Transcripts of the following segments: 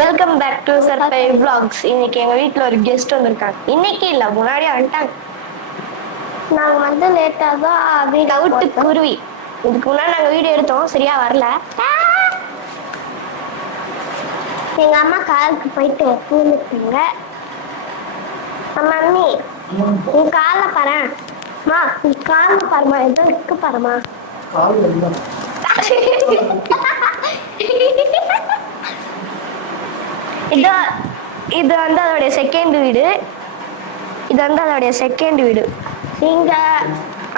Welcome back to சர்பை vlogs. இன்னைக்கு எங்க வீட்ல ஒரு கெஸ்ட் வந்திருக்காங்க. இன்னைக்கு இல்ல, முன்னாடியே வந்துட்டாங்க. நாங்க வந்து லேட்டா தான் டவுட் குருவி. இதுக்கு முன்னாடி நாங்க வீடியோ எடுத்தோம், சரியா வரல. எங்க அம்மா காலுக்கு போயிட்டு பூந்துட்டாங்க. மம்மி உன் கால பாரு, மா உன் கால பாருமா, எதோ இருக்கு பாருமா. இது வந்து அதோடைய செகண்ட் வீடு. இது வந்து அதோடைய செகண்ட் வீடு. நீங்க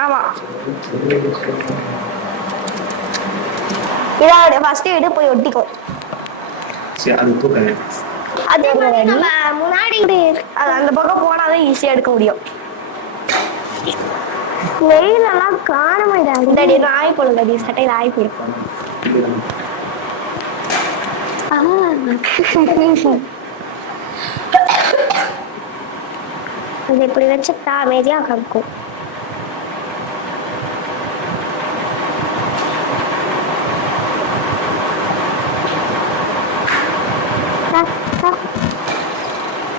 ஆமா, இதோட ஃபர்ஸ்ட் வீடு போய் ஒட்டிக்கும். அதே மாதிரி நம்ம முன்னாடி அது அந்த பக்கம் போனாதான் ஈஸியா எடுக்க முடியும். வெயிலெல்லாம் காண முடியாது. இந்த நாய் போடுங்க, சட்டையில ஆய் போயிருக்கும். அது இப்படி வச்சுட்டா அமைதியா காக்கும்.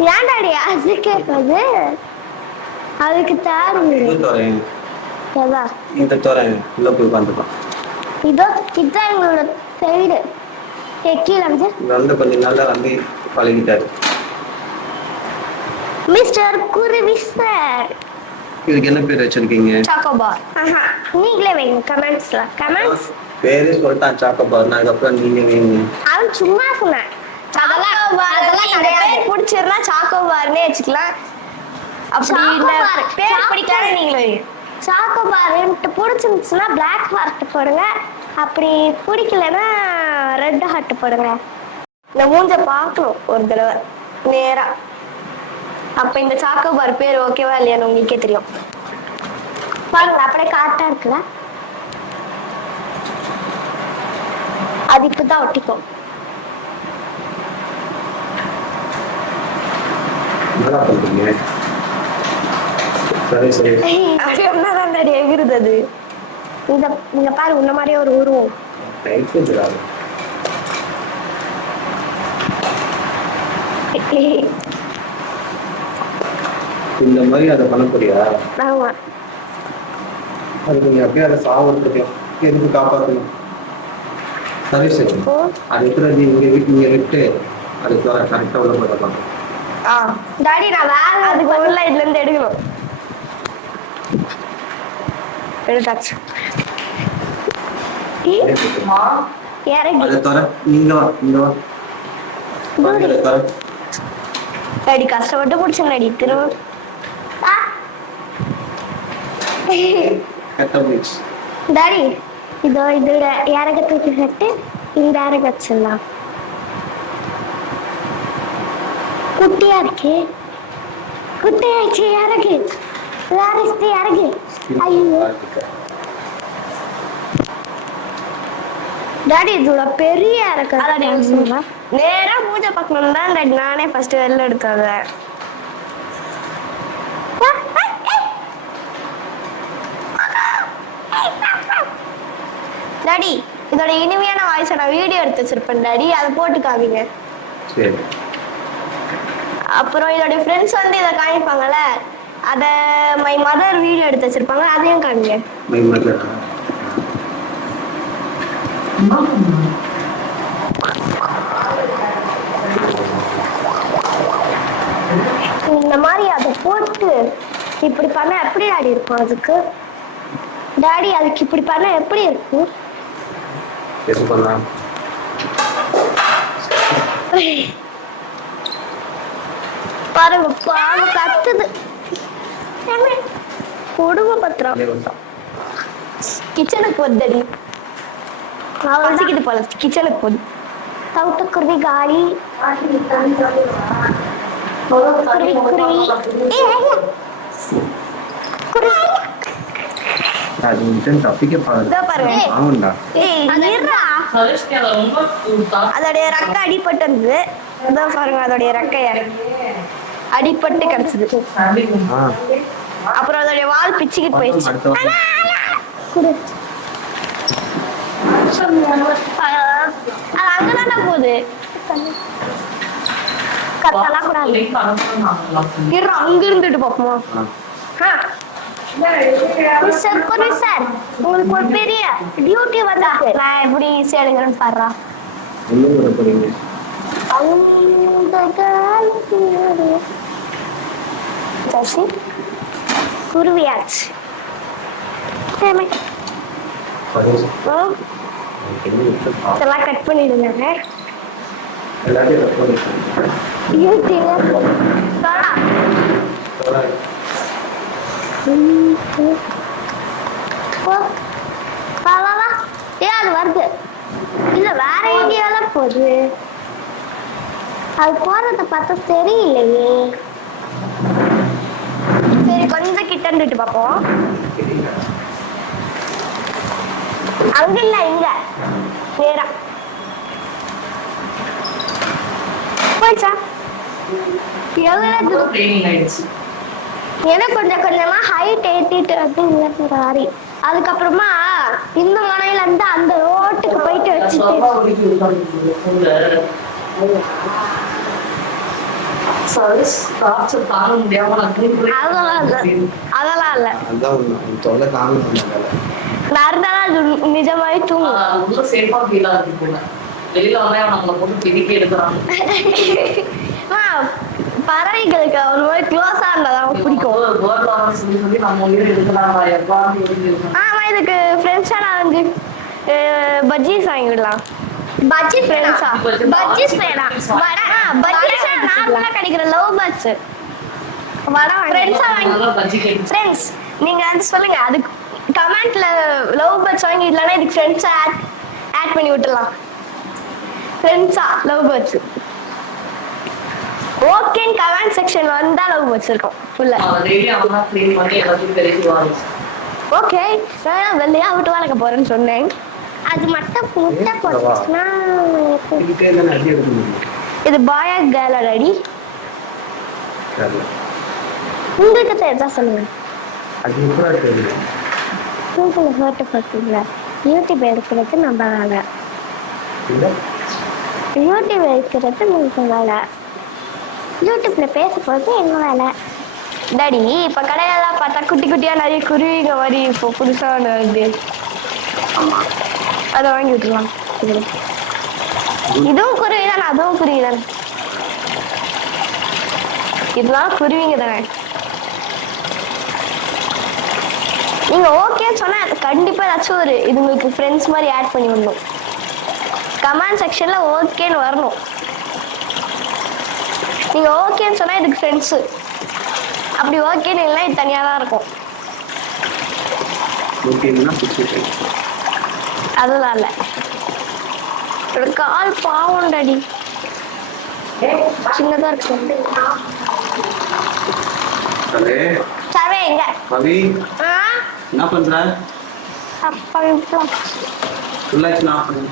ஏன்டாடி அது கேட்காது? அதுக்கு தாருங்க. இதோ இதுதான் எங்களோட சைடு. கீழே வந்து கொஞ்ச நாள்ல வந்து பழகிட்டாரு. மிஸ்டர் குருவி சார், இதுக்கு என்ன பேர் வச்சிருக்கீங்க? சாக்கோபார். நீங்களே வைங்க கமெண்ட்ஸ்ல. கமெண்ட்ஸ் பேரே சொல்லிட்டான் சாக்கோபார். அதுக்கப்புறம் நீங்க வைங்க. அவன் சும்மா சொன்னேன். அதெல்லாம் நிறைய பேர் பிடிச்சிருந்தா சாக்கோபார்னே வச்சுக்கலாம். அப்படி பேர் பிடிக்காத நீங்களே சாக்கோபார் பிடிச்சிருந்துச்சுன்னா பிளாக் ஹார்ட் போடுங்க. அப்படி பிடிக்கலன்னா ரெட் ஹார்ட் போடுங்க. இந்த மூஞ்ச பார்க்கணும் ஒரு தடவை நேரா. அப்ப இந்த சாக்கோபார் பேர் ஓகேவா இல்லையான்னு உங்களுக்கே தெரியும். பாருங்க, அப்படியே காட்டா இருக்குல்ல, அது இப்பதான் ஒட்டிக்கும். என்னடா பண்றீங்க? சரி சரி. அப்படி ஒன்னாதான் எகிருது அது. இந்த இங்க பாரு, உன்ன மாதிரியே ஒரு உருவம். இந்த மாதிரி அதை பண்ணக்கூடியா? ஆமா, அதுக்கு நீங்க அப்படியே அதை சாவறதுக்கு எதுக்கு காப்பாற்றணும்? சரி சரி. அது இருக்கிறது இங்க விட்டு அதுக்கு கரெக்டா உள்ள போடலாம். டாடி நான் வேற அதுக்கு உள்ள இதுல இருந்து எடுக்கணும். எடுத்தாச்சு. டாடி கஷ்டப்பட்டு பிடிச்சேன் டாடி. திரும்ப டாடி இதோ இதோட இறக தூக்கி கட்டு, இந்த இறக வச்சிடலாம். குட்டியா இருக்கு, குட்டியாச்சு இறகு. வேற இறகு. ஐயோ டாடி இதோட பெரிய இறக்கு. நேரா மூஞ்ச பார்க்கணும் தான் டாடி நானே ஃபர்ஸ்ட் வெளில எடுக்காத. டாடி இதோட இனிமையான வாய்ஸை நான் வீடியோ எடுத்து வச்சிருப்பேன் டாடி, அதை போட்டு காமிங்க. அப்புறம் இதோட ஃப்ரெண்ட்ஸ் வந்து இதை காமிப்பாங்கல்ல, அத மை மதர் வீடியோ எடுத்து வச்சிருப்பாங்க, அதையும் காமிங்க. மை மதர் இந்த மாதிரி அதை போட்டு இப்படி பண்ண எப்படி டாடி இருக்கும்? அதுக்கு டாடி அதுக்கு இப்படி பண்ண எப்படி இருக்கும்? பாருங்க, பாவ கத்துது. கொடுமை பத்திரம். கிச்சனுக்கு போகுது போல, கிச்சனுக்கு போகுது. தவிட்டுக்குருவி காலி. குருவி குருவி அதோடைய ரெக்க அடிபட்டு இருந்தது. பாருங்க, அதோடைய ரெக்கைய அடிபட்டு கிடைச்சது. அப்புறம் அதோடைய வால் பிச்சுக்கிட்டு போயிடுச்சு. அது அங்கதானே போகுது. கத்தலாம் கூடாது. இரு, அங்க இருந்துட்டு பாப்போமா? மிஸ்டர் குரு சார், உங்களுக்கு ஒரு பெரிய டியூட்டி வந்தாச்சு. நான் எப்படி ஈஸியா எடுக்கிறேன்னு பாடுறா. ஒண்ணும் பண்ண போறீங்க. அந்த காலத்தினுடைய சசி குருவியாச்சு. சதீஷ், ம், என்ன விட்டு பா. இதெல்லாம் கட் பண்ணிடுங்க. எல்லாத்தையும் கட் பண்ணிருக்கேன். டியூட்டில ஏன் அது வருது? இல்ல வேற எங்கேயால போகுது. அது போறத பார்த்தா தெரியலையே. சரி, கொஞ்சம் கிட்ட இருந்துட்டு பாப்போம். அங்க இல்ல, இங்க நேரா போயிச்சா? எவ்வளவு ஏன்னா கொஞ்சம் கொஞ்சமா ஹைட் ஏத்திட்டு வந்து இல்ல சாரி. அதுக்கப்புறமா இந்த மனையில இருந்து அந்த ரோட்டுக்கு போயிட்டு வச்சுட்டு அதெல்லாம் இல்ல, அதெல்லாம் இல்ல. அதான் உன் தொல்லை தாங்க சொன்னாங்க. நான் இருந்தாலும் அது நிஜமாவே தூங்கும். பறவைகளுக்கு ஒரு மாதிரி க்ளோஸா இருந்தா தான் பிடிக்கும். ஆமா, இதுக்கு ஃப்ரெண்ட்ஸா நான் வந்து பஜ்ஜீஸ் வாங்கி விடலாம். பஜ்ஜி ஃப்ரெண்ட்ஸா பஜ்ஜிஸ் வேணாம். வடை பஜ்ஜீஸ் நார்மலா கிடைக்கிற லவ் பேர்ட்ஸ் வடை ஃப்ரெண்ட்ஸா வாங்கி. ஃப்ரெண்ட்ஸ் நீங்க வந்து சொல்லுங்க, அதுக்கு கமெண்ட்ல லவ் பேர்ட்ஸ் வாங்கி இல்லைன்னா இதுக்கு ஃப்ரெண்ட்ஸா ஆட் பண்ணி விட்டுலாம். ஃப்ரெண்ட்ஸா love birds okay, comment section வந்தா லவ் பேர்ட்ஸ் இருக்கும் ஃபுல்லா. ஓகே, நான் வெள்ளையா விட்டு வளர்க்க போறேன்னு சொன்னேன். அது மட்டும் முட்டை போட்டுச்சுன்னா இதுக்கே தானே அடி எடுக்க முடியும். இது பாயா கேர்ளா டாடி? சரி. உங்களுக்கு தெரிஞ்சா சொல்லுங்க. அது எப்படா தெரியும்? கூகுள் ஹர்ட் பார்த்தீங்களா? யூடியூப் எடுக்கிறது நம்ம வேலை. இல்ல யூடியூப் எடுக்கிறது உங்களுக்கு வேலை. யூடியூப்ல பேச போகிறது எங்க வேலை. டாடி, இப்ப கடையிலலாம் பார்த்தா குட்டி குட்டியா நிறைய குருவிங்க மாதிரி இப்போ புதுசா ஒன்று வருது. ஆமா. அதை வாங்கி விட்டுலாம். இதுவும் குருவி தானே, அதுவும் குருவி தானே. இதெல்லாம் குருவிங்க தானே. நீங்க ஓகேன்னு சொன்னா கண்டிப்பா ஏதாச்சும் ஒரு இது உங்களுக்கு ஃப்ரெண்ட்ஸ் மாதிரி ஆட் பண்ணி விடணும். கமெண்ட் செக்ஷன்ல ஓகேன்னு வரணும். நீங்க ஓகேன்னு சொன்னா இதுக்கு ஃப்ரெண்ட்ஸ், அப்படி ஓகேன்னு இல்லை இது தனியா தான் இருக்கும். ஓகேன்னா பிடிச்சிருக்கு. அதெல்லாம் இல்ல. ஒரு கால் பாவம் டாடி, சின்னதா இருக்கு. அதே சவே எங்க பவி என்ன பண்ற? அப்பா ரிலாக்ஸ் நான் பண்ணு.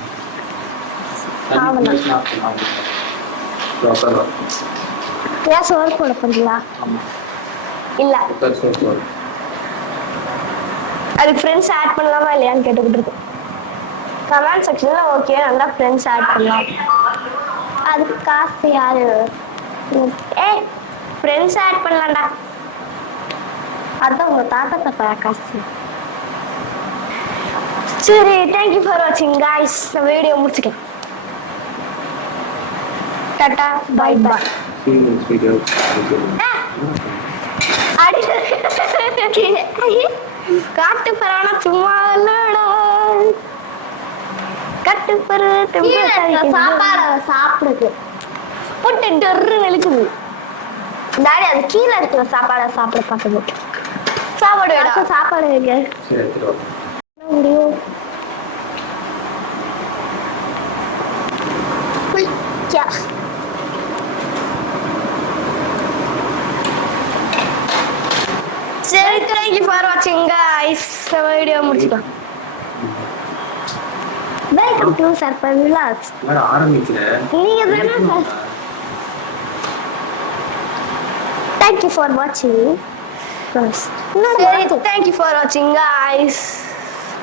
ஏன் சோறு போட பண்ணல? இல்ல, அதுக்கு ஃப்ரெண்ட்ஸ் ஆட் பண்ணலாமா இல்லையான்னு கேட்டுக்கிட்டு இருக்கோம். கமெண்ட் செக்ஷன்ல ஓகே நல்லா ஃப்ரெண்ட்ஸ் ஆட் பண்ணலாம். அதுக்கு காசு யாரு? ஏய், ஃப்ரெண்ட்ஸ் ஆட் பண்ணலாம்டா. அதான் உங்க தாத்தா தப்பா காசு. சரி, தேங்க்யூ ஃபார் வாட்சிங் கைஸ். நான் வீடியோ முடிச்சுக்கேன். டாடா, பை பை. வீடியோ காட்டு பரானா சும்மா இல்லடா. கட்டு பரு சாப்பாடு சாப்பிடுது. புட்டு டொர்ரு நெலுக்குது. டாடி அது கீழே இருக்கிற சாப்பாடை சாப்பிட பார்க்குது. சாப்பாடு வேடா. சாப்பாடு வைங்க சரி எடுத்துட்டு வா. முடியும். சரி, தேங்க்யூ ஃபார் வாட்சிங் கைஸ். வீடியோ முடிச்சுக்கலாம். வெல்கம் டு சர்பன் விலாக்ஸ். வேற ஆரம்பிக்கல. நீங்க தானே. தேங்க்யூ ஃபார் வாட்சிங். சரி, தேங்க்யூ ஃபார் வாட்சிங் கைஸ்.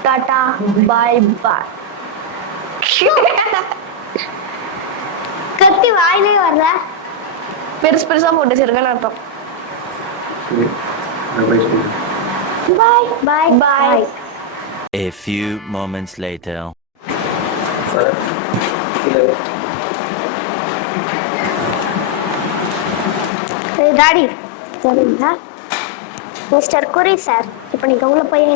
டாடா, பை பை. கத்தி வாயிலே வரல. பெருசு பெருசா போட்டு வச்சிருக்கேன்னு அர்த்தம். Bye bye bye. A few moments later. Daddy சரிங்களா? மிஸ்டர் குரி சார், இப்போ நீங்க உள்ள போய்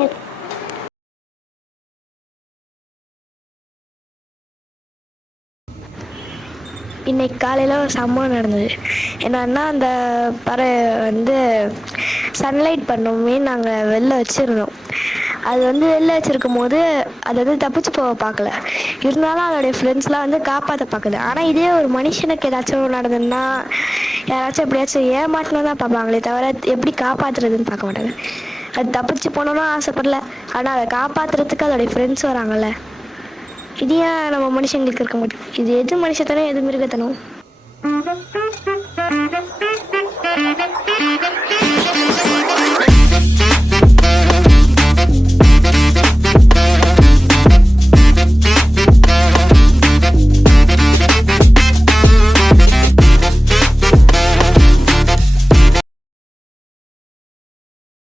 இன்னைக்கு காலையில் ஒரு சம்பவம் நடந்தது. என்னன்னா அந்த பறவை வந்து சன்லைட் பண்ணோமே நாங்கள் வெளில வச்சுருந்தோம். அது வந்து வெளில வச்சுருக்கும் போது அது வந்து தப்பிச்சு போக பார்க்கல. இருந்தாலும் அதோடைய ஃப்ரெண்ட்ஸ்லாம் வந்து காப்பாற்ற பார்க்குது. ஆனால் இதே ஒரு மனுஷனுக்கு ஏதாச்சும் நடந்ததுன்னா யாராச்சும் எப்படியாச்சும் ஏமாற்றணும் தான் பார்ப்பாங்களே தவிர எப்படி காப்பாற்றுறதுன்னு பார்க்க மாட்டாங்க. அது தப்பிச்சு போகணுன்னு ஆசைப்படல, ஆனால் அதை காப்பாற்றுறதுக்கு அதோடைய ஃப்ரெண்ட்ஸ் வராங்கல்ல. இது ஏன் நம்ம மனுஷங்களுக்கு இருக்க மாட்டோம்? இது எது மனுஷத்தனம் எது மிருகத்தனம்?